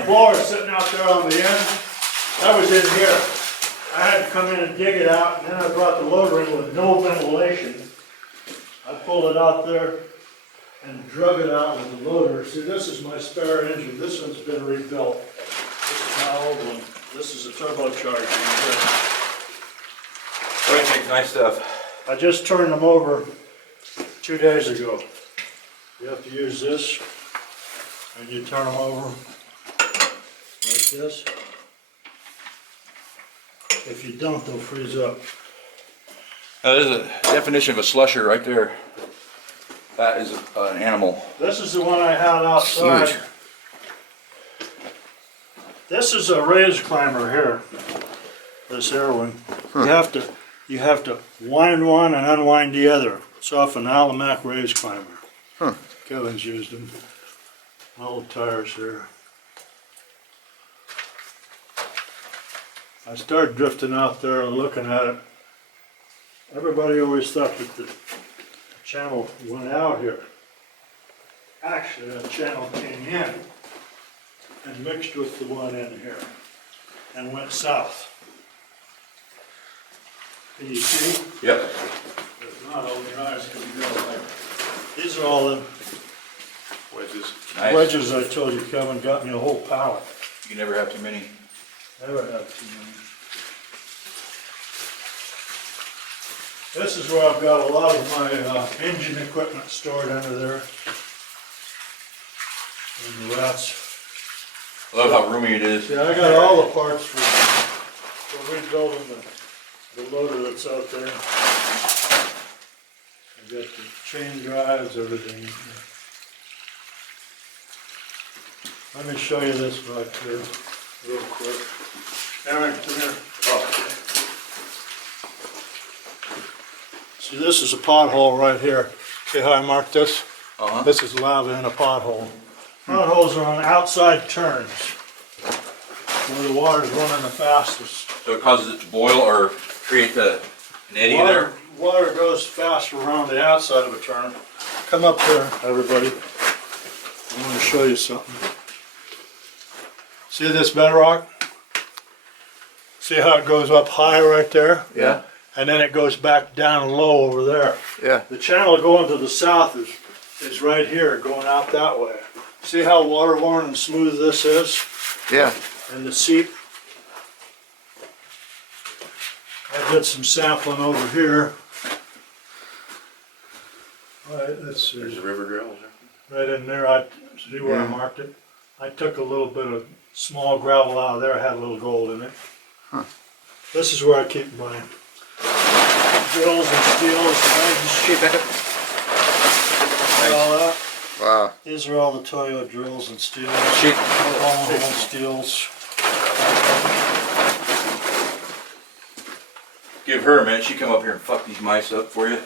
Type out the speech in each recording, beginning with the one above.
that blower sitting out there on the end, that was in here. I had to come in and dig it out, and then I brought the loader in with no ventilation. I pulled it out there and drug it out with the loader. See, this is my spare engine. This one's been rebuilt. This is my old one. This is a turbocharger. Great, nice stuff. I just turned them over 2 days ago. You have to use this, and you turn them over like this. If you don't, they'll freeze up. Now, there's a definition of a slusher right there. That is an animal. This is the one I had outside. Huge. This is a raised climber here. This air one. You have to wind one and unwind the other. It's off an Alamac raised climber. Huh. Kevin's used them. Old tires here. I started drifting out there and looking at it. Everybody always thought that the channel went out here. Actually, the channel came in and mixed with the one in here and went south. Can you see? Yep. If not, open your eyes because you go like. These are all the Wedges. Nice. wedges I told you Kevin got me a whole pallet. You never have too many. Never have too many. This is where I've got a lot of my engine equipment stored under there. And the rats. I love how roomy it is. Yeah, I got all the parts for rebuilding the loader that's out there. I got the chain drives, everything. Let me show you this back here real quick. Aaron, come here. Oh. See, this is a pothole right here. See how I marked this? Uh-huh. This is lava in a pothole. Potholes are on outside turns where the water's running the fastest. So it causes it to boil or create an eddy there? Water goes faster around the outside of a turn. Come up here, everybody. I want to show you something. See this bedrock? See how it goes up high right there? Yeah. And then it goes back down low over there. Yeah. The channel going to the south is right here, going out that way. See how water-worn and smooth this is? Yeah. And the seep. I did some sampling over here. All right, let's see. There's a river drill. Right in there, I see where I marked it. I took a little bit of small gravel out of there, I had a little gold in it. Huh. This is where I keep my drills and steels and Sheet back up. all that. Wow. These are all the Toyo drills and steels. Sheet. All steels. Give her a minute. She come up here and fuck these mice up for you.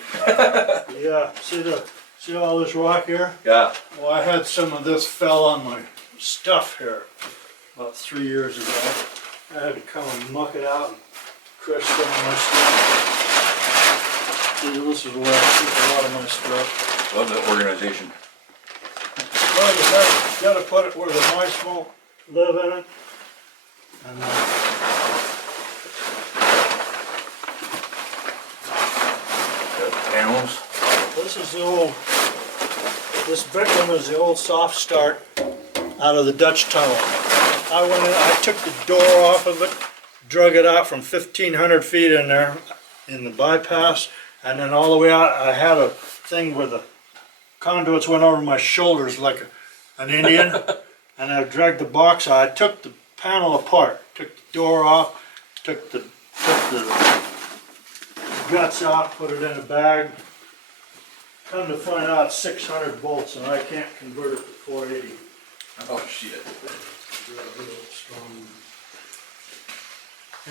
Yeah, see all this rock here? Yeah. Well, I had some of this fell on my stuff here about 3 years ago. I had to come and muck it out and crush some of my stuff. See, this is where I keep a lot of my stuff. Love the organization. Well, you gotta put it where the mice won't live in it. And Animals. this is the old, this bitumen is the old soft start out of the Dutch tunnel. I went in, I took the door off of it, drug it out from 1,500 feet in there in the bypass, and then all the way out. I had a thing where the conduits went over my shoulders like an Indian, and I dragged the box out. I took the panel apart, took the door off, took the guts out, put it in a bag. Come to find out, 600 bolts, and I can't convert it to 480. Oh shit.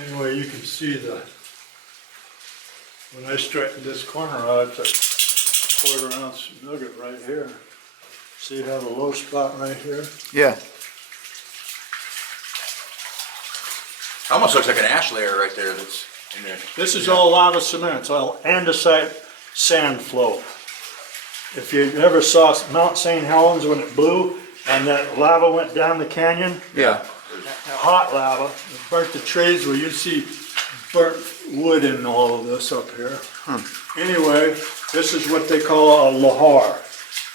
Anyway, you can see when I straightened this corner out, I took 1/4 ounce nugget right here. See how the low spot right here? Yeah. Almost looks like an ash layer right there that's in there. This is all lava cement. It's all andesite sand flow. If you ever saw Mount St. Helens when it blew, and that lava went down the canyon. Yeah. Hot lava, it burnt the trees where you see burnt wood in all of this up here. Anyway, this is what they call a lahar.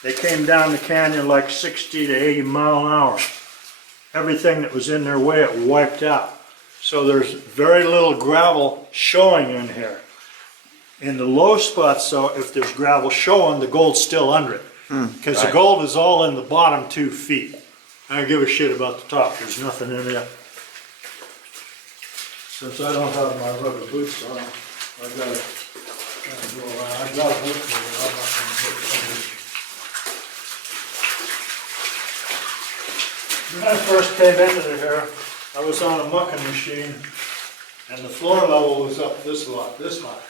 They came down the canyon like 60 to 80 mile an hour. Everything that was in their way, it wiped out. So there's very little gravel showing in here. In the low spots, though, if there's gravel showing, the gold's still under it. Because the gold is all in the bottom 2 feet. I don't give a shit about the top, there's nothing in there. Since I don't have my rubber boots on, I gotta kind of go around. I got a boot, but I'm not gonna get somebody. When I first came into here, I was on a mucking machine, and the floor level was up this high.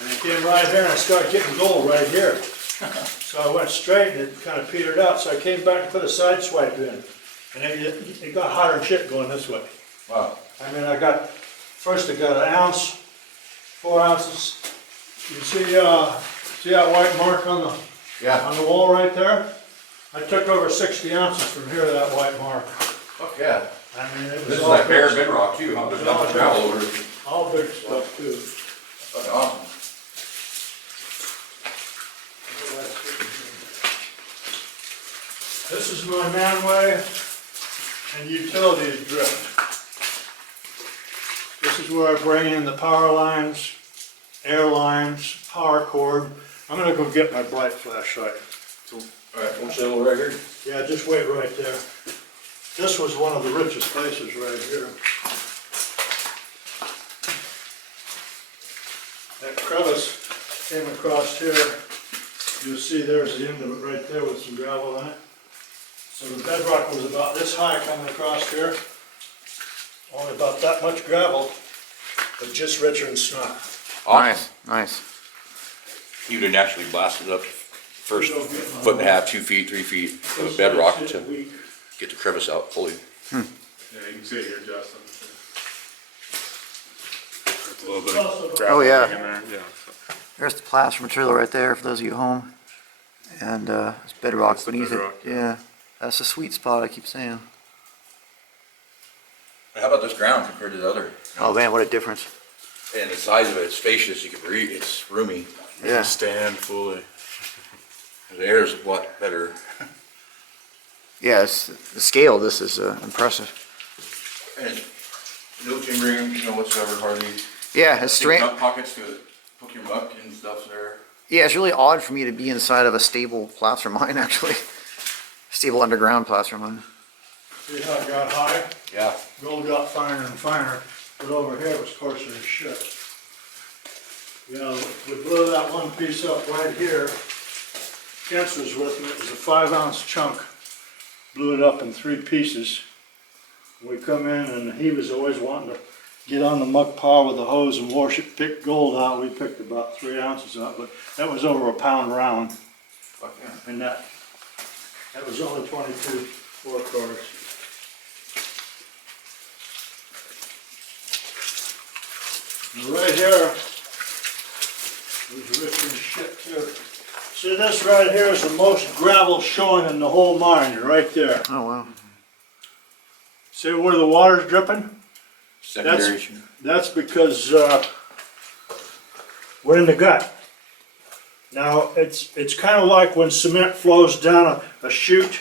And I came right here and I started getting gold right here. So I went straight and it kind of petered out, so I came back and put a side swipe in. And it got hotter than shit going this way. Wow. I mean, first I got an ounce, 4 ounces. You see that white mark on the wall right there? I took over 60 ounces from here to that white mark. Fuck yeah. I mean, it was This is all like big bare stuff. bedrock too, huh? There's not much gravel over it. All big stuff too. Fucking awesome. This is my manway and utilities drift. This is where I bring in the power lines, air lines, power cord. I'm gonna go get my bright flashlight. Alright, we'll settle right here. Yeah, just wait right there. This was one of the richest places right here. That crevice came across here. You'll see there's the end of it right there with some gravel in it. So the bedrock was about this high coming across here. Only about that much gravel, but just richer in snot. Awesome. Nice. You would naturally blast it up first foot and a half, 2 feet, 3 feet of bedrock to get the crevice out fully. Yeah, you can see it here, Justin. There's a little bit of gravel Oh, yeah. in there. Yeah. So. There's the plaster material right there for those of you at home. And it's bedrock That's the beneath bedrock, it. Yeah. That's the sweet spot I keep saying. How about this ground compared to the other? Oh man, what a difference. And the size of it, it's spacious, you can breathe, it's roomy. Yeah. Stand fully. The air's a lot better. Yeah, the scale of this is impressive. And no timbering, whatsoever, hardly. Yeah, it's strange. Muck pockets to hook your muck and stuff there. Yeah, it's really odd for me to be inside of a stable placer mine, actually. Stable underground placer mine. See how it got high? Yeah. Gold got finer and finer, but over here it was coarser as shit. You know, we blew that one piece up right here. Kent was with me, it was a 5-ounce chunk. Blew it up in 3 pieces. We come in and he was always wanting to get on the muck pile with the hose and wash it, pick gold out. We picked about 3 ounces out, but that was over a pound round. Fuck yeah. And that was only 22 4 cars. And right here was rich in shit too. See, this right here is the most gravel showing in the whole mine, right there. Oh wow. See where the water's dripping? Secondary issue. That's because we're in the gut. Now, it's kind of like when cement flows down a chute,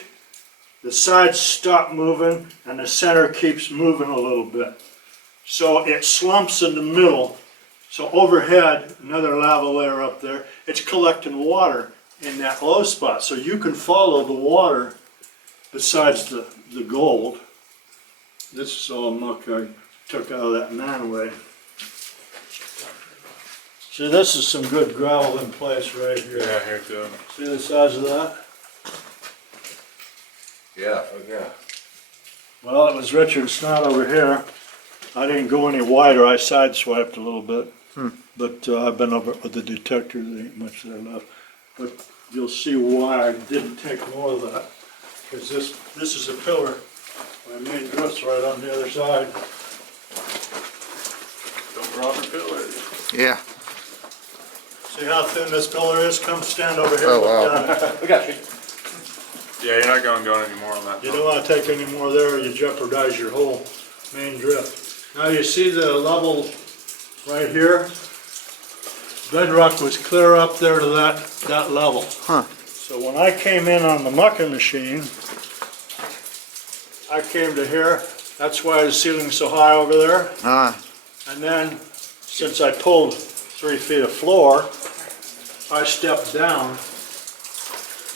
the sides stop moving and the center keeps moving a little bit. So it slumps in the middle. So overhead, another lava layer up there, it's collecting water in that low spot. So you can follow the water besides the gold. This is all muck I took out of that manway. See, this is some good gravel in place right here. Yeah, here too. See the size of that? Yeah, fuck yeah. Well, it was Richard Snot over here. I didn't go any wider, I sideswiped a little bit. But I've been over it with the detector, there ain't much there left. But you'll see why I didn't take more of that. Because this is a pillar. My main drift's right on the other side. Don't drop your pillars. Yeah. See how thin this pillar is? Come stand over here Oh, and look wow. down it. We got you. Yeah, you're not going anymore on that. You don't wanna take any more there, or you jeopardize your whole main drift. Now you see the level right here? Bedrock was clear up there to that level. Huh. So when I came in on the mucking machine, I came to here, that's why the ceiling's so high over there. Ah, And then, since I pulled 3 feet of floor, I stepped down.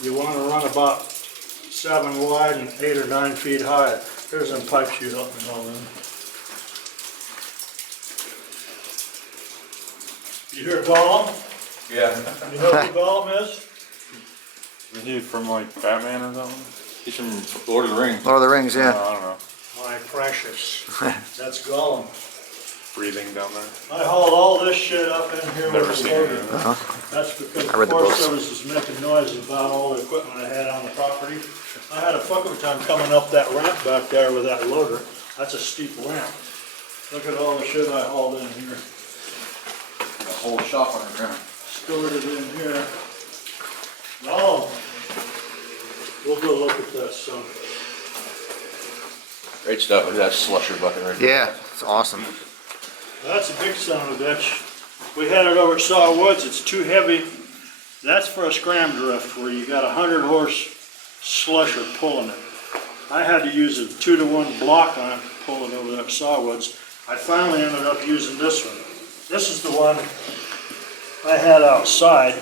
You want to run about 7 wide and 8 or 9 feet high. Here's some pipes you help me haul in. You hear Gollum? Yeah. You know who Gollum is? Is he from like Batman or something? He's from Lord of the Rings. Lord of the Rings, I yeah. don't know. My precious. That's Gollum. Breathing down there. I hauled all this shit up in here Never with seen the it. loader. That's because I the read the Forest books. Service was making noise about all the equipment I had on the property. I had a fuck of a time coming up that ramp back there with that loader. That's a steep ramp. Look at all the shit I hauled in here. A whole shop underground. Stored it in here. Oh, we'll go look at this, so. Great stuff. Look at that slusher bucket right there. Yeah, it's awesome. That's a big son of a bitch. We had it over at Saw Woods, it's too heavy. That's for a scram drift where you got a 100-horse slusher pulling it. I had to use a 2-to-1 block on it to pull it over there at Saw Woods. I finally ended up using this one. This is the one I had outside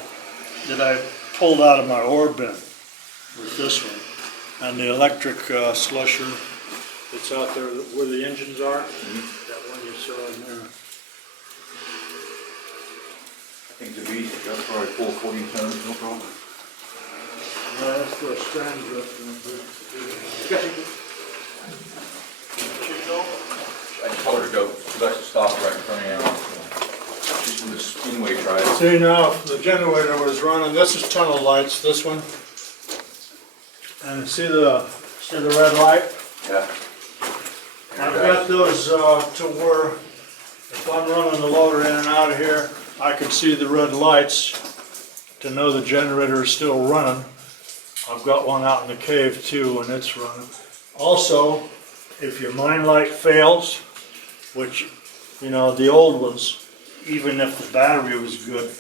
that I pulled out of my ore bin with this one. And the electric slusher that's out there where the engines are, that one you saw in there. I think the beast, that's probably full 40 tons, no problem. Yeah, that's for a strand drift. I just told her to go, so that's a stop right in front of you. She's from the Speedway tribe. See now, the generator was running, this is tunnel lights, this one. And see the red light? Yeah. I've got those to where if I'm running the loader in and out of here, I can see the red lights to know the generator is still running. I've got one out in the cave too and it's running. Also, if your mine light fails, which, you know, the old ones, even if the battery was good,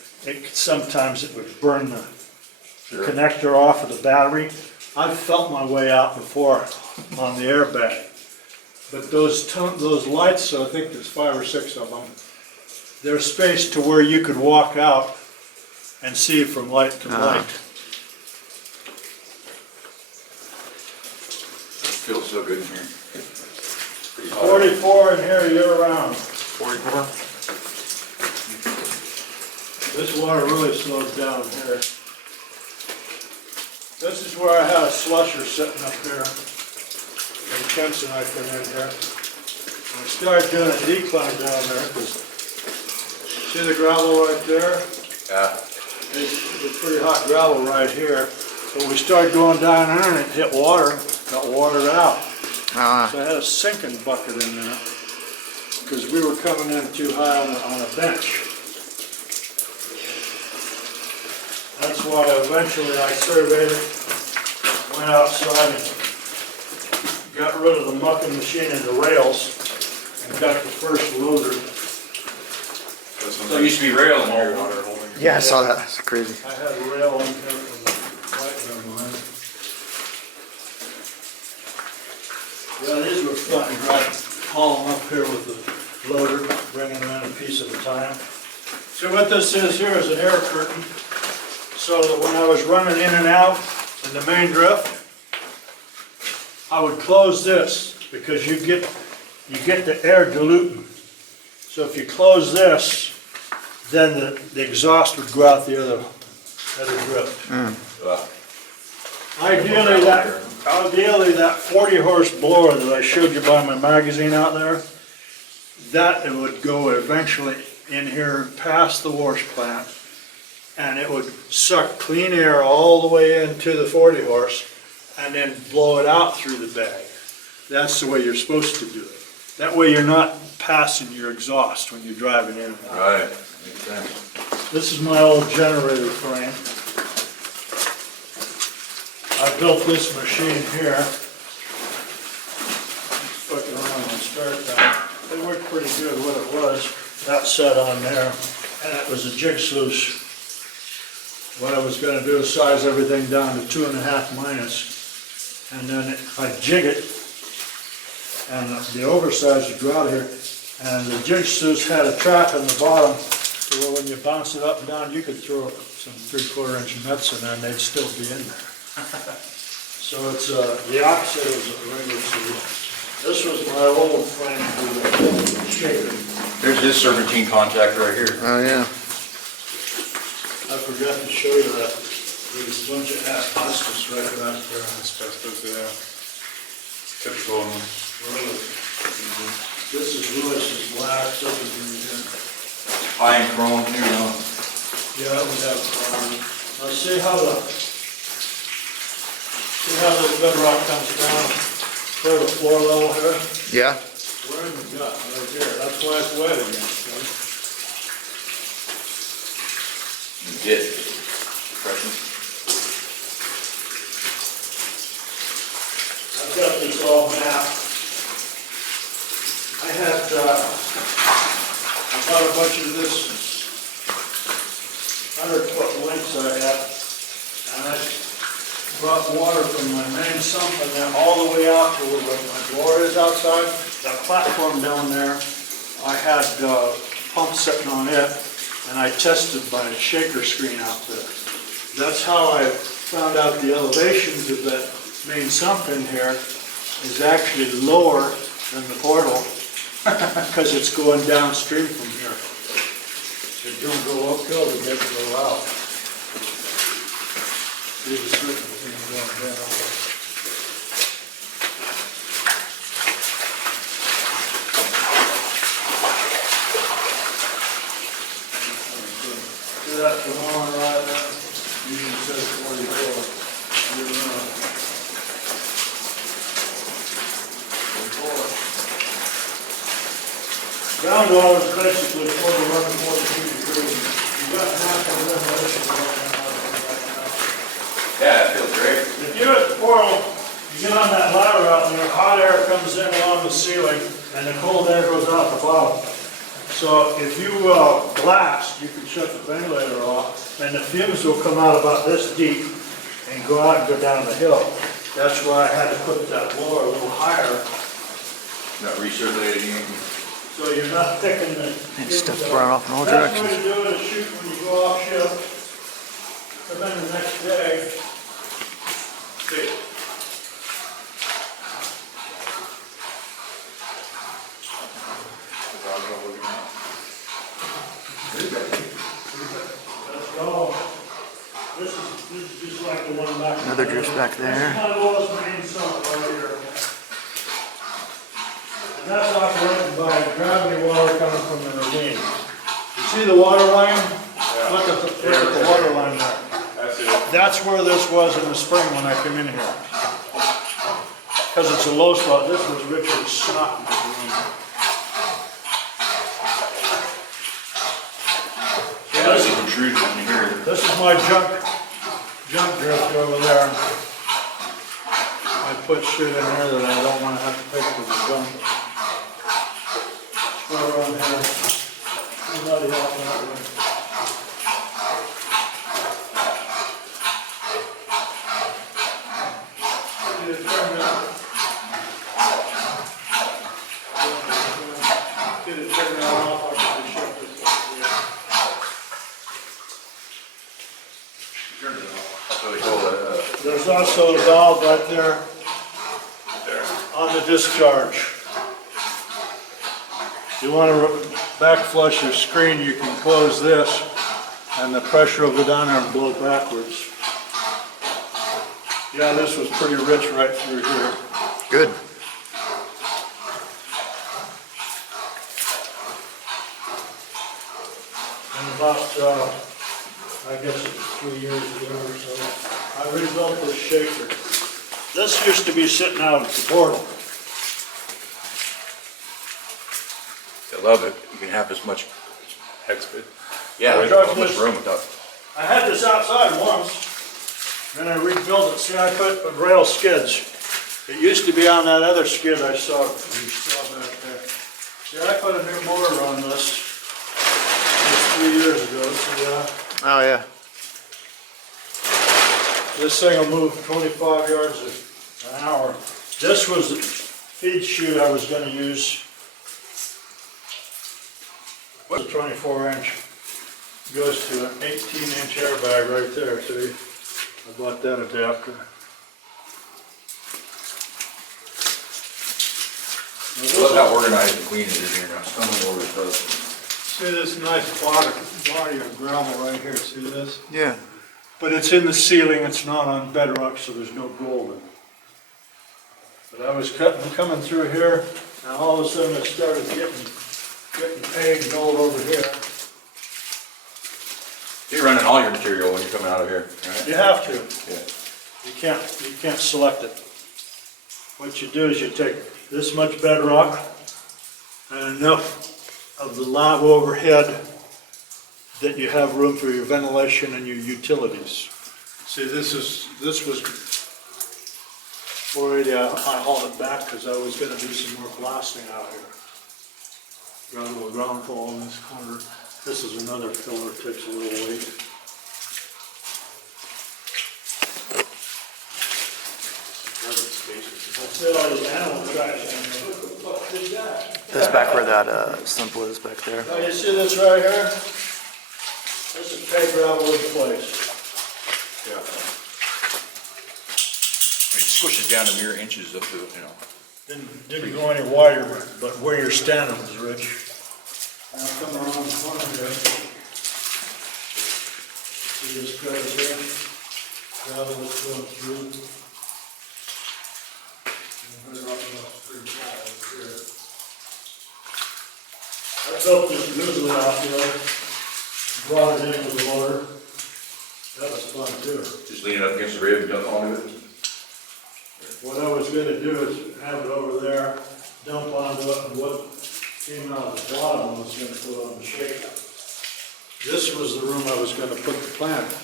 sometimes it would burn the connector off of the battery. I've felt my way out before on the airbag. But those lights, I think there's 5 or 6 of them, they're spaced to where you could walk out and see from light to light. It feels so good in here. Pretty hot. 44 in here year round. 44? This water really slows down here. This is where I had a slusher sitting up here. And Kent's and I come in here. And we started doing a decline down there, because see the gravel right there? Yeah. It's pretty hot gravel right here. So we started going down there and it hit water, got watered out. Ah, So I had a sinking bucket in there, because we were coming in too high on a bench. That's why eventually I surveyed it, went outside and got rid of the mucking machine and the rails, and got the first loader. So it used to be rail in here. Water holding. yeah, I saw that. That's crazy. I had a rail in here from the white gun mine. Yeah, these were fun, right? Haul them up here with the loader, bringing them in a piece at a time. So what this is here is an air curtain, so that when I was running in and out in the main drift, I would close this, because you get the air diluting. So if you close this, then the exhaust would go out the other drift. Ideally, that 40-horse blower that I showed you by my magazine out there, that it would go eventually in here past the wash plant, and it would suck clean air all the way into the 40-horse, and then blow it out through the bag. That's the way you're supposed to do it. That way you're not passing your exhaust when you're driving in and out. Right, makes sense. This is my old generator frame. I built this machine here. Fuck it around and start that. It worked pretty good what it was. That set on there, and it was a jig sluice. What I was gonna do is size everything down to 2.5 minus, and then I jig it, and the oversize would go out here, and the jig sluice had a trap in the bottom, so when you bounce it up and down, you could throw some 3/4 inch nuts in there and they'd still be in there. So it's the opposite of a regular sluice. This was my old frame for the shaker. There's his serpentine contactor right here. Oh, yeah. I forgot to show you that. There's a bunch of asbestos right back there. Asbestos, yeah. Typical. Really. This is Lewis's black, this is really good. High and chrome too, you know. Yeah, we have, now see how this bedrock comes down to the floor level here? Yeah. We're in the gut right here, that's why it's wet again. See? Did. Depression. I've got this all mapped. I had, I bought a bunch of this 100-foot lengths I had, and I brought water from my main sump and then all the way out to where my blower is outside. That platform down there, I had pumps sitting on it, and I tested my shaker screen out there. That's how I found out the elevations of that main sump in here is actually lower than the portal, because it's going downstream from here. It don't go uphill to get to go out. See the circle thing going down. See that come on right there? Usually says 44. Groundwater is basically 41-42 degrees. You got natural ventilation going on right now. Yeah, it feels great. If you're at the portal, you get on that ladder out there, hot air comes in along the ceiling, and the cold air goes out the bottom. So if you blast, you can shut the ventilator off, and the fumes will come out about this deep and go out and go down the hill. That's why I had to put that blower a little higher, Not recirculating anything. so you're not picking the... And stuff burn off in all Best directions. way to do it is shoot when you go off shift, come in the next day. See. Let's go. This is just like the one back. Another drift back there. That's my lowest main sump right here. And that's operated by gravity water coming from the ravine. You see the water line? Look at the water line there. That's it. That's where this was in the spring when I came in here. Because it's a low spot. This was Richard's snot. Yeah, this is intrusion in here. This is my junk drift over there. I put shit in there that I don't want to have to pick for the junk. Throw around here. Somebody help me out with it. Get it turned out. Get it turned out off. I can shut this off here. Turn it off. So we hold it up. There's also a valve right there on the discharge. You want to back flush your screen, you can close this and the pressure will go down there and blow backwards. Yeah, this was pretty rich right through here. Good. And about, I guess it was 3 years ago or so, I rebuilt this shaker. This used to be sitting out at the portal. I love it. You can have this much. Hex bit. Yeah, there's Bedrock so much was- room without. I had this outside once, Then I rebuilt it. See, I put rail skids. It used to be on that other skid I saw, you saw back there. See, I put a new motor on this 3 years ago, see that? Oh, yeah. This thing will move 25 yards an hour. This was the feed chute I was gonna use. What's a 24-inch? Goes to an 18-inch airbag right there, see? I bought that adapter. I love how organized and clean it is here now, stumbling over stuff. See this nice body of gravel right here, see this? Yeah. But it's in the ceiling, it's not on bedrock, so there's no gold in it. But I was coming through here, and all of a sudden I started getting paid gold over here. You're running all your material when you're coming out of here, right? You have to. Yeah. You can't select it. What you do is you take this much bedrock and enough of the lava overhead that you have room for your ventilation and your utilities. See, this was 480. I hauled it back because I was going to do some more blasting out here. Got a little ground fall in this corner. This is another pillar, takes a little weight. That's it, all these animal trash down there. What the fuck is that? That's back where that stump was back there. Oh, you see this right here? This is pay gravel in place. Yeah. It squishes down to mere inches up to, you know. Didn't go any wider, but where you're standing was rich. Now come around the corner here. See this crevice here? Gravel is going through. And right off the pretty flat over here. I built this grizzly out here, brought it in with the motor. That was fun too. Just lean it up against the rib and dump onto it. What I was gonna do is have it over there, dump onto it, and what came out of the bottom I was gonna put on the shaker. This was the room I was gonna put the plant in.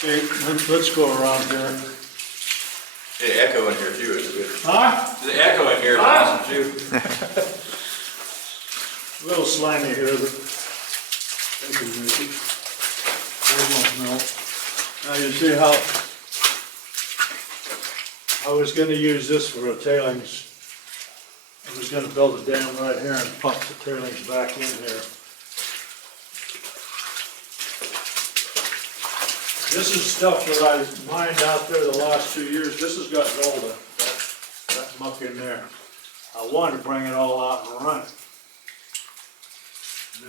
See, let's go around here. The echo in here too is good. Huh? The echo in here is awesome too. A little slimy here, but they can make it. They won't melt. Now you see how I was gonna use this for a tailings. I was gonna build a dam right here and pump the tailings back in here. This is stuff that I mined out there the last 2 years. This has got gold in it, that muck in there. I wanted to bring it all out and run it.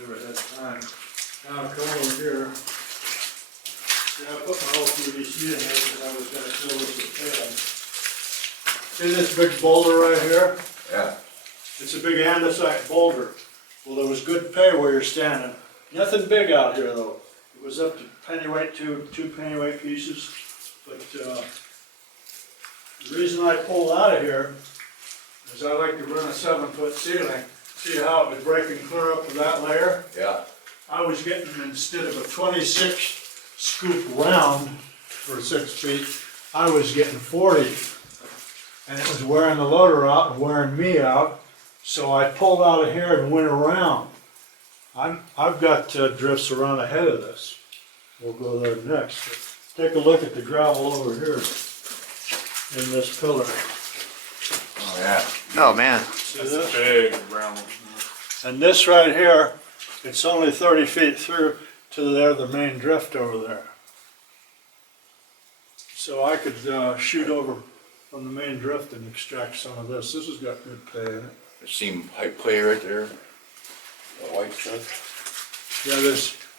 Never had time. Now come over here. See, I put my old PVC in here because I was gonna fill this with tailings. See this big boulder right here? Yeah. It's a big andesite boulder. Well, there was good pay where you're standing. Nothing big out here though. It was up to pennyweight, two pennyweight pieces. But the reason I pulled out of here is I like to run a 7-foot ceiling. See how it was breaking clear up to that layer? Yeah. I was getting, instead of a 26 scoop round for 6 feet, I was getting 40. And it was wearing the loader out and wearing me out. So I pulled out of here and went around. I've got drifts around ahead of this. We'll go there next. But take a look at the gravel over here in this pillar. Oh yeah. Oh, man. See this? Big brown. And this right here, it's only 30 feet through to there, the main drift over there. So I could shoot over from the main drift and extract some of this. This has got good pay in it. There's seam pipe clay right there. That white stuff. Yeah,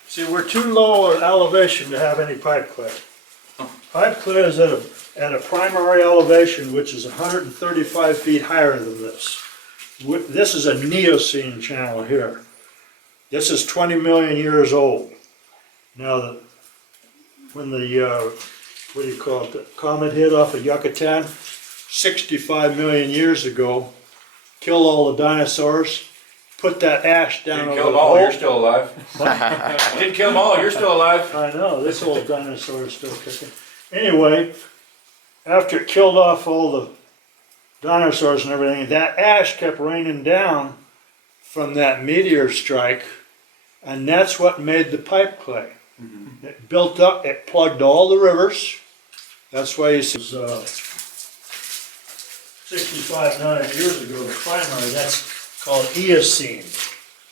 see, we're too low an elevation to have any pipe clay. Pipe clay is at a primary elevation, which is 135 feet higher than this. This is a Eocene channel here. This is 20 million years old. Now, when the, what do you call it, the comet hit off of Yucatan, 65 million years ago, killed all the dinosaurs, put that ash down Didn't over kill the them all, you're hole. still alive. Didn't kill them all, you're still alive. I know, this old dinosaur is still kicking. Anyway, after it killed off all the dinosaurs and everything, that ash kept raining down from that meteor strike, and that's what made the pipe clay. It built up, it plugged all the rivers. That's why you see, 65 million years ago, the primary, that's called Eocene.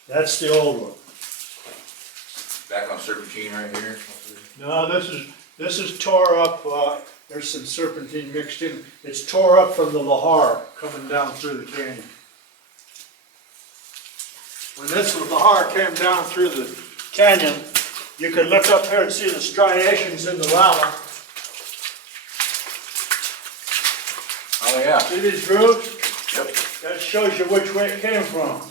That's the old one. Back on serpentine right here. No, this is tore up, there's some serpentine mixed in. It's tore up from the Lahar coming down through the canyon. When this Lahar came down through the canyon, you could look up here and see the striations in the lava. Oh, yeah. See these grooves? Yep. That shows you which way it came from.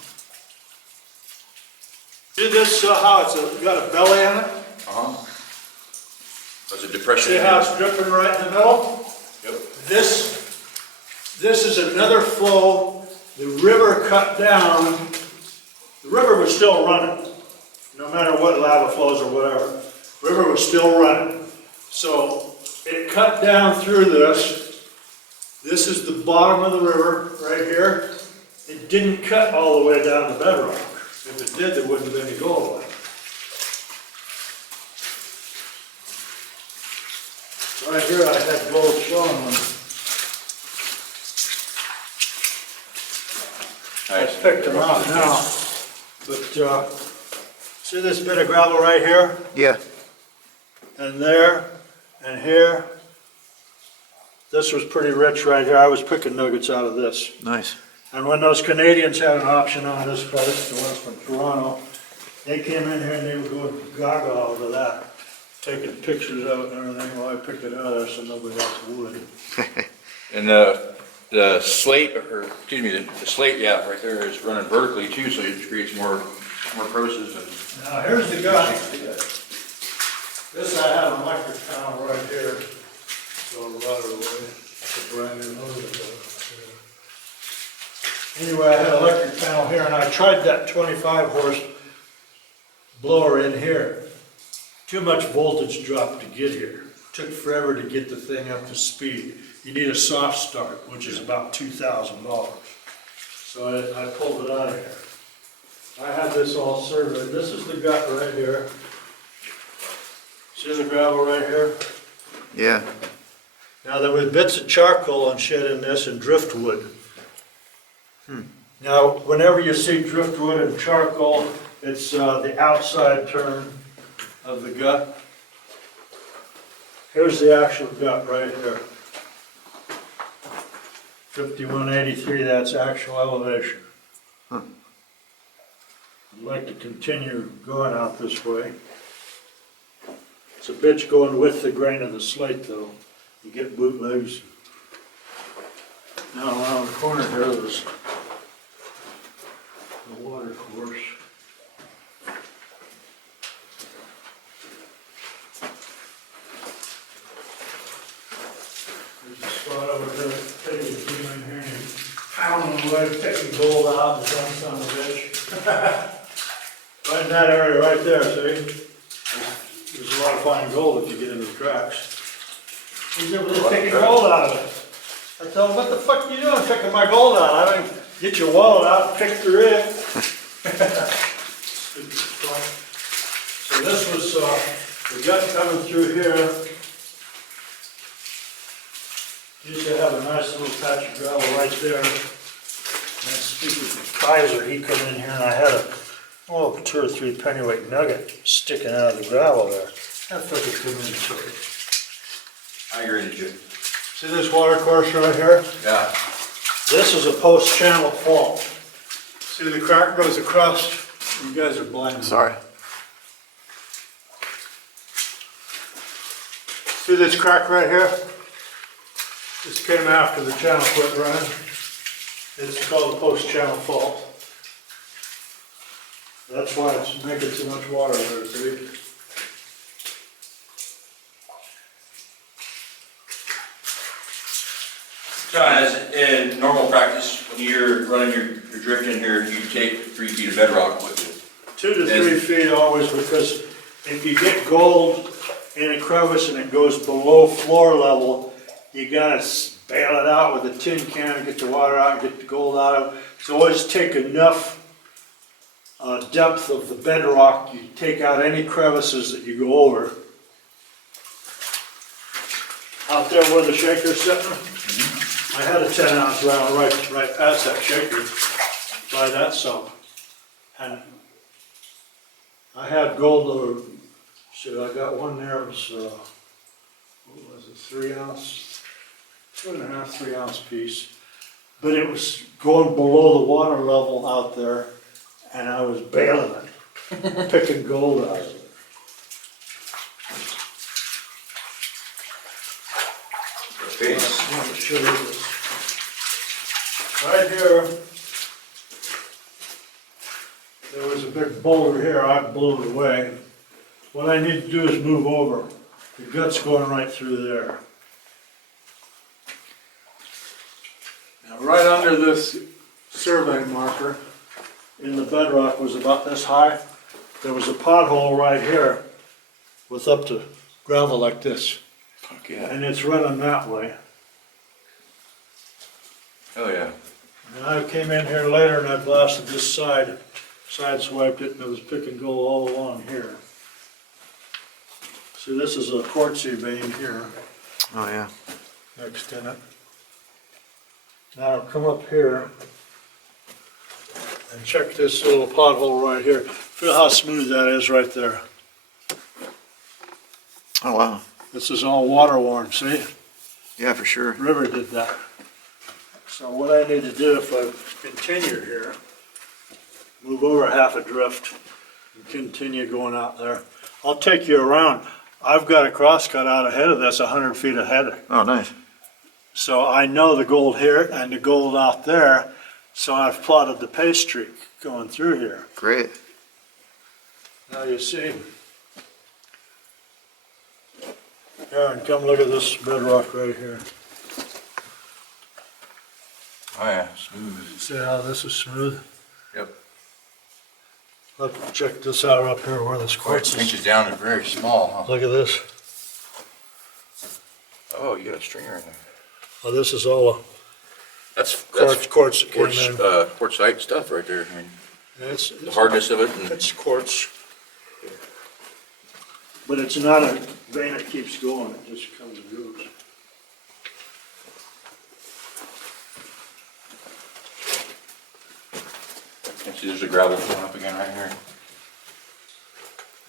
See this, how it's got a belly in it? Uh-huh. There's a depression. See how it's dripping right in the middle? Yep. This is another flow. The river cut down. The river was still running, no matter what lava flows or whatever. The river was still running. So it cut down through this. This is the bottom of the river right here. It didn't cut all the way down to Bedrock. If it did, there wouldn't have been any gold left. Right here, I had gold showing when I picked them out now. But see this bit of gravel right here, Yeah, and there, and here? This was pretty rich right here. I was picking nuggets out of this. nice. And when those Canadians had an auction on this place, the ones from Toronto, they came in here and they were going gaga over that, taking pictures of it and everything. Well, I picked it out of there so nobody else would. And the slate, or excuse me, the slate, yeah, right there is running vertically too, so it creates more process. And Now, here's the gut. This I have an electric panel right here. So a lot of the way. That's a brand new motor. Anyway, I had an electric panel here and I tried that 25 horse blower in here. Too much voltage drop to get here. Took forever to get the thing up to speed. You need a soft start, which is about $2,000. So I pulled it out of here. I had this all surveyed. This is the gut right here. See the gravel right here? Yeah, Now there were bits of charcoal and shit in this and driftwood. Now, whenever you see driftwood and charcoal, it's the outside turn of the gut. Here's the actual gut right here. 5183, that's actual elevation. I'd like to continue going out this way. It's a bitch going with the grain of the slate though. You get bootlegs. Now around the corner here, there's the water course. There's a spot over there, taking the team in here and pounding away, picking gold out, the dumb son of a bitch. Right in that area right there, see? There's a lot of fine gold if you get into the cracks. He's over there picking gold out of it. I tell him, what the fuck are you doing picking my gold out? I mean, get your wallet out and pick through it. So this was the gut coming through here. Used to have a nice little patch of gravel right there. That stupid Kaiser, he come in here and I had a 2 or 3 pennyweight nugget sticking out of the gravel there. That fucker come in and took it. I agree with you. See this water course right here? Yeah. This is a post-channel fault. See the crack goes across? You guys are blind. sorry. See this crack right here? This came after the channel quit running. It's called a post-channel fault. That's why it's making so much water there, see? John, as in normal practice, when you're running your drift in here, you take 3 feet of bedrock with you. 2 to 3 feet always, because if you get gold in a crevice and it goes below floor level, you gotta bail it out with a tin can and get the water out and get the gold out of it. So always take enough depth of the bedrock, you take out any crevices that you go over. Out there where the shaker's sitting, I had a 10-ounce round right past that shaker by that sump. And I had gold, I got one there, it was, what was it, 3 ounce, 2.5, 3 ounce piece. But it was going below the water level out there, and I was bailing it, picking gold out of it. Let me show you this. Right here, there was a big boulder here, I blew it away. What I need to do is move over. The gut's going right through there. Now, right under this survey marker in the bedrock was about this high. There was a pothole right here with up to gravel like this. Fuck yeah. And it's running that way. Oh yeah. And I came in here later and I blasted this side, sideswiped it, and it was picking gold all along here. See, this is a quartzy vein here, Oh, yeah. next in it. Now I'll come up here and check this little pothole right here. Feel how smooth that is right there. Oh, wow. This is all water worn, see? Yeah, for sure. River did that. So what I need to do, if I continue here, move over half a drift and continue going out there. I'll take you around. I've got a cross cut out ahead of this, 100 feet ahead. Oh, nice. So I know the gold here and the gold out there, so I've plotted the pay streak going through here. Great. Now you see. Aaron, come look at this bedrock right here. Oh yeah, smooth. See how this is smooth? Yep. Let's check this out up here where this quartz is. Inches down is very small, huh? Look at this. Oh, you got a stringer in there. Oh, this is all That's quartz that came in. quartzite stuff right there. I mean, It's the hardness of it. And It's quartz. But it's not a vein that keeps going, it just comes and goes. and see, there's a gravel going up again right here.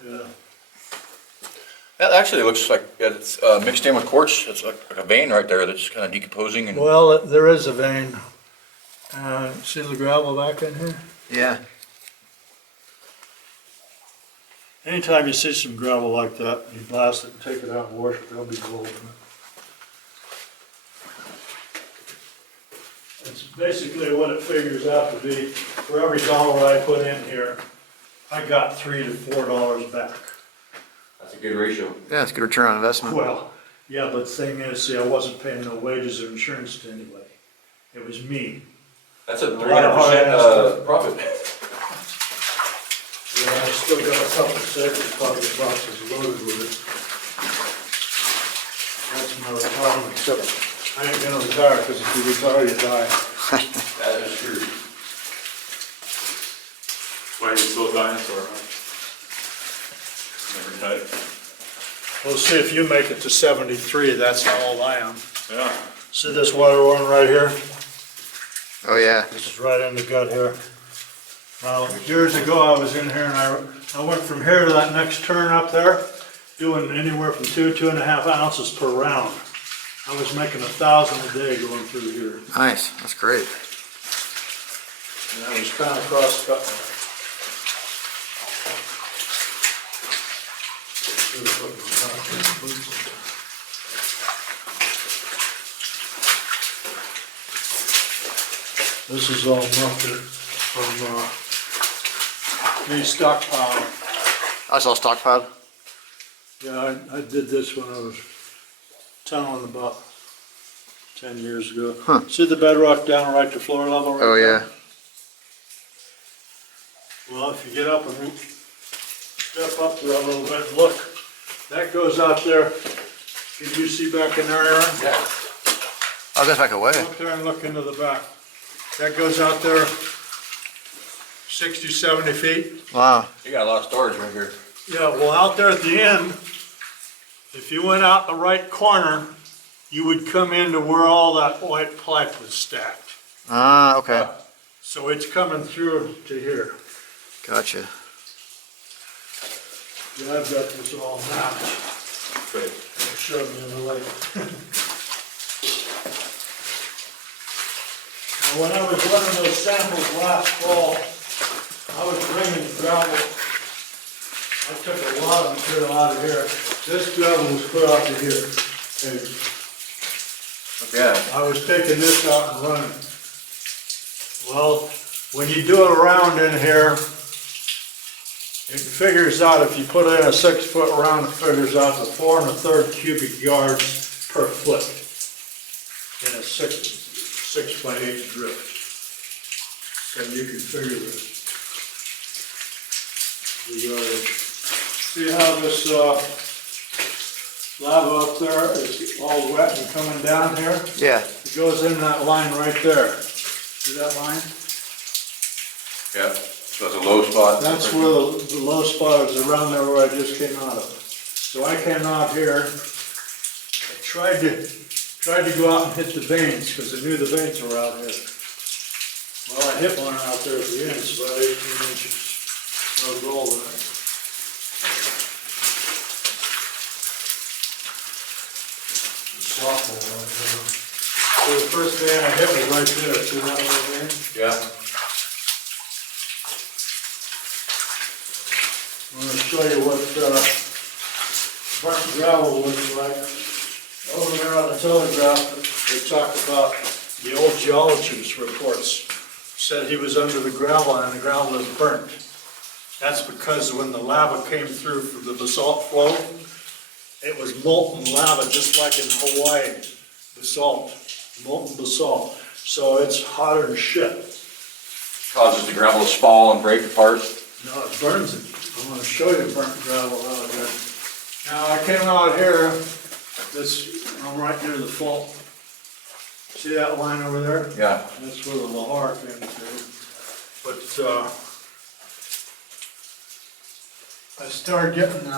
Yeah. That actually looks like it's mixed in with quartz. It's like a vein right there that's kind of decomposing. And Well, there is a vein. See the gravel back in here? Yeah. Anytime you see some gravel like that, you blast it and take it out and wash it, there'll be gold in it. It's basically what it figures out to be. For every dollar I put in here, I got $3 to $4 back. that's a good ratio. Yeah, it's a good return on investment. Well, yeah, but the thing is, see, I wasn't paying no wages or insurance to anybody. It was me. That's a lot of hard 300% profit. Yeah, I still got a couple savings, probably the box is loaded with it. That's my retirement, except I ain't gonna retire, because if you retire, you die. That is true. Why you still a dinosaur, huh? Never died. Well, see, if you make it to 73, that's how old I am. Yeah. See this water worn right here? Oh, yeah. This is right in the gut here. Now, years ago, I was in here and I went from here to that next turn up there, doing anywhere from 2.5 ounces per round. I was making 1,000 a day going through here. Nice. That's great. And I was kind of cross-cutting. This is all muffed from the stockpile. I saw stockpile. Yeah, I did this when I was telling about 10 years ago. Huh. See the bedrock down right to floor level right Oh, there? yeah. Well, if you get up and step up there a little bit and look, that goes out there. Can you see back in there, Aaron? Yeah. Oh, it goes back away. Up there and look into the back. That goes out there 60, 70 feet. Wow. You got a lot of storage right here. Yeah, well, out there at the end, if you went out the right corner, you would come into where all that white pipe was stacked. Ah, okay. So it's coming through to here. Gotcha. Yeah, I've got this all mapped. Great. I'll show you in the light. Now, when I was running those samples last fall, I was bringing gravel. I took a lot of material out of here. This gravel was put out to here. And Yeah. I was taking this out and running. Well, when you do a round in here, it figures out, if you put in a 6-foot round, it figures out to 4 1/3 cubic yards per foot in a 6x8 drift. So you can figure the yardage. See how this lava up there is all wet and coming down here? Yeah. It goes in that line right there. See that line? Yeah. So it's a low spot. That's where the low spot is, around there where I just came out of. So I came out here, I tried to go out and hit the veins, because I knew the veins were out here. Well, I hit one out there at the end, it's about 18 inches. No gold in it. Softball right there. So the first vein I hit was right there, see that little vein? Yeah. I'm going to show you what burnt gravel looks like. Over there on the telegraph, they talked about the old geologist reports. Said he was under the gravel and the gravel was burnt. That's because when the lava came through from the basalt flow, it was molten lava, just like in Hawaii, basalt, molten basalt. So it's hotter than shit. Causes the gravel to fall and break apart. No, it burns it. I'm going to show you burnt gravel out here. Now, I came out here, I'm right near the fault. See that line over there? Yeah. That's where the lahar came through. But I started getting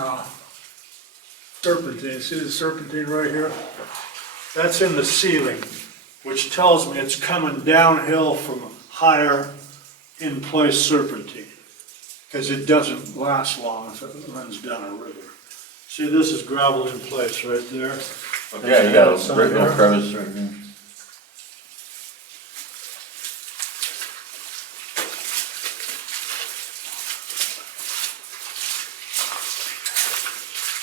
serpentine. See the serpentine right here? That's in the ceiling, which tells me it's coming downhill from higher in place serpentine. Because it doesn't last long if it runs down a river. See, this is gravel in place right there. Yeah, you got a Some little there. crevice right here.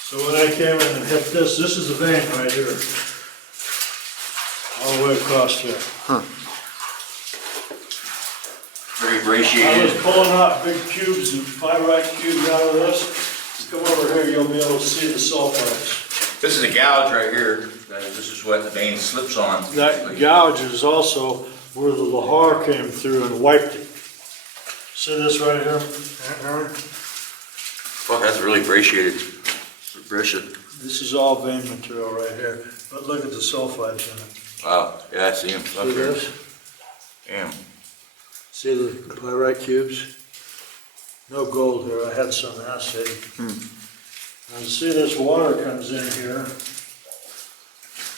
So when I came in and hit this is a vein right here. All the way across here. Very I was brachiated. pulling out big cubes and pyrite cubes out of this. Come over here, you'll be able to see the sulfides. This is a gouge right here. This is what the vein slips on. That gouge is also where the lahar came through and wiped it. See this right here, Aaron? Fuck, that's really brachiated. This is all vein material right here, but look at the sulfides in it. Wow, yeah, I see him. See this? Damn. See the pyrite cubes? No gold here, I had some assay. Now see this water comes in here.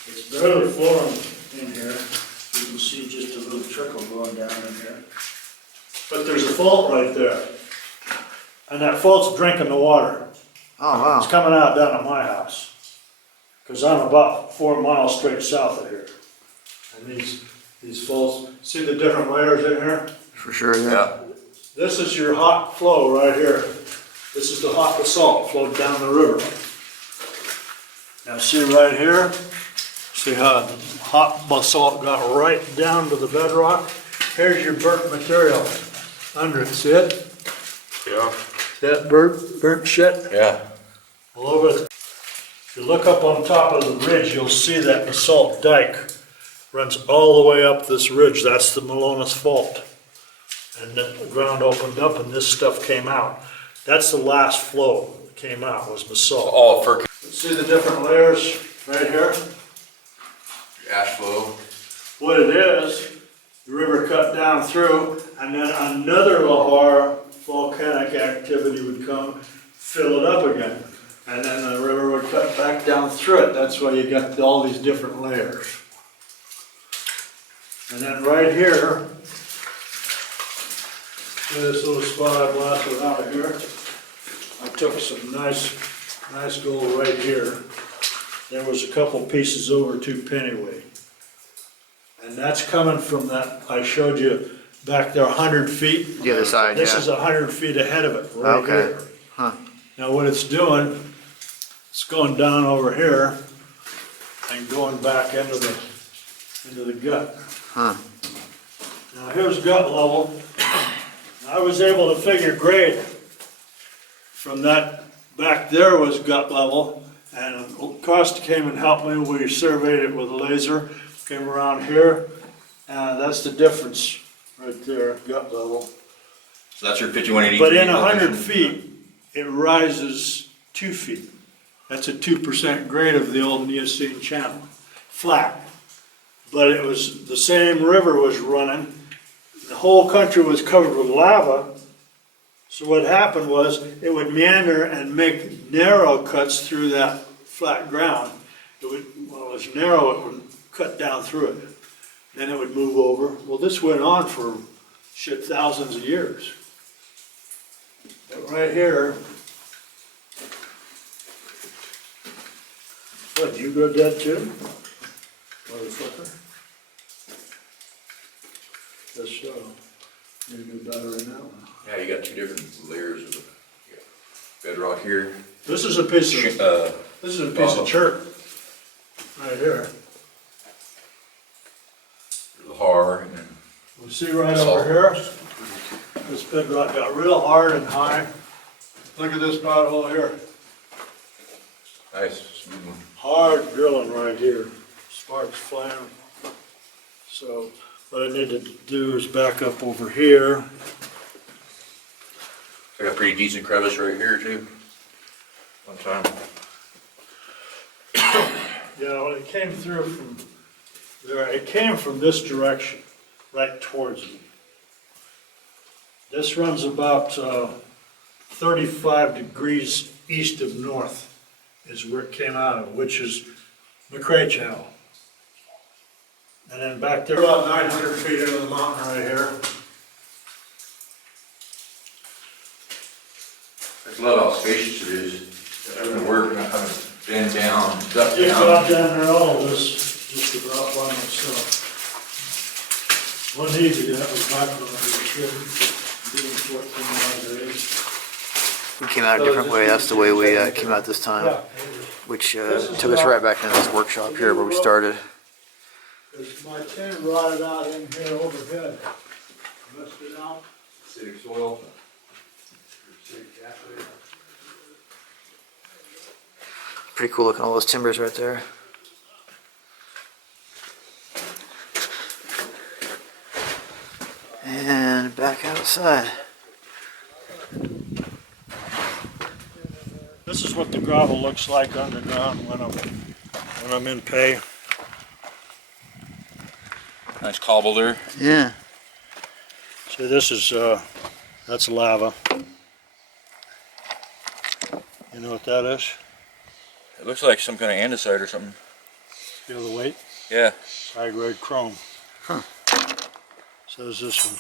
It's barely flowing in here. You can see just a little trickle going down in here. But there's a fault right there. And that fault's drinking the water. Oh, It's wow. coming out down at my house. Because I'm about 4 miles straight south of here. And these faults, see the different layers in here? For sure, yeah. Yeah. This is your hot flow right here. This is the hot basalt flowed down the river. Now see right here, see how the hot basalt got right down to the bedrock? Here's your burnt material under it, see it? Yeah. That burnt shit Yeah. all over it. If you look up on top of the ridge, you'll see that basalt dike runs all the way up this ridge. That's the Malonis Fault. And then the ground opened up and this stuff came out. That's the last flow that came out, was basalt. All for See the different layers right here? ash flow. What it is, the river cut down through, and then another lahar volcanic activity would come, fill it up again. And then the river would cut back down through it. That's why you got all these different layers. And then right here, see this little spot I blasted out of here? I took some nice gold right here. There was a couple pieces over 2 pennyweight. And that's coming from that, I showed you back there 100 feet. The other side, This yeah. is 100 feet ahead of it, right Okay. here. Huh. Now what it's doing, it's going down over here and going back into the gut. Huh. Now here's gut level. I was able to figure grade from that back there was gut level, and Costa came and helped me. We surveyed it with a laser, came around here, and that's the difference right there, gut level. So that's your 5180. But in 100 feet, it rises 2 feet. That's a 2% grade of the old Eocene channel, flat. But it was, the same river was running, the whole country was covered with lava. So what happened was, it would meander and make narrow cuts through that flat ground. It would, when it was narrow, it would cut down through it. Then it would move over. Well, this went on for thousands of years. But right here, what, you go dead too? Motherfucker. Yes, so. Need a new battery now. Yeah, you got 2 different layers of bedrock here. This is a piece of, this is a piece of chert. Right here. Lahar and then You see right over here? This bedrock got real hard and high. Look at this pothole here. nice smooth one. Hard drilling right here. Sparks flying. So what I need to do is back up over here. I got a pretty decent crevice right here too. One time. Yeah, well, it came through from there. It came from this direction, right towards me. This runs about 35 degrees east of north is where it came out of, which is McRae Channel. And then back there, about 900 feet into the mountain right here. I love how spacious it is. Everything work, not having to bend down, duck Just down. got down there all this, just about by myself. Wasn't easy, that was back when I was a kid, doing 14 miles of age. We came out a different way. That's the way we came out this time, Yeah, which took us right back into this workshop here where we started. because my tin rotted out in here overhead. Rusted out. Acidic soil. Pretty cool looking, all those timbers right there. And back outside. This is what the gravel looks like underground when I'm in pay. Nice cobble there. Yeah. See, this is, that's lava. You know what that is? It looks like some kind of andesite or something. Feel the weight? Yeah. High grade chrome. Huh. So is this one.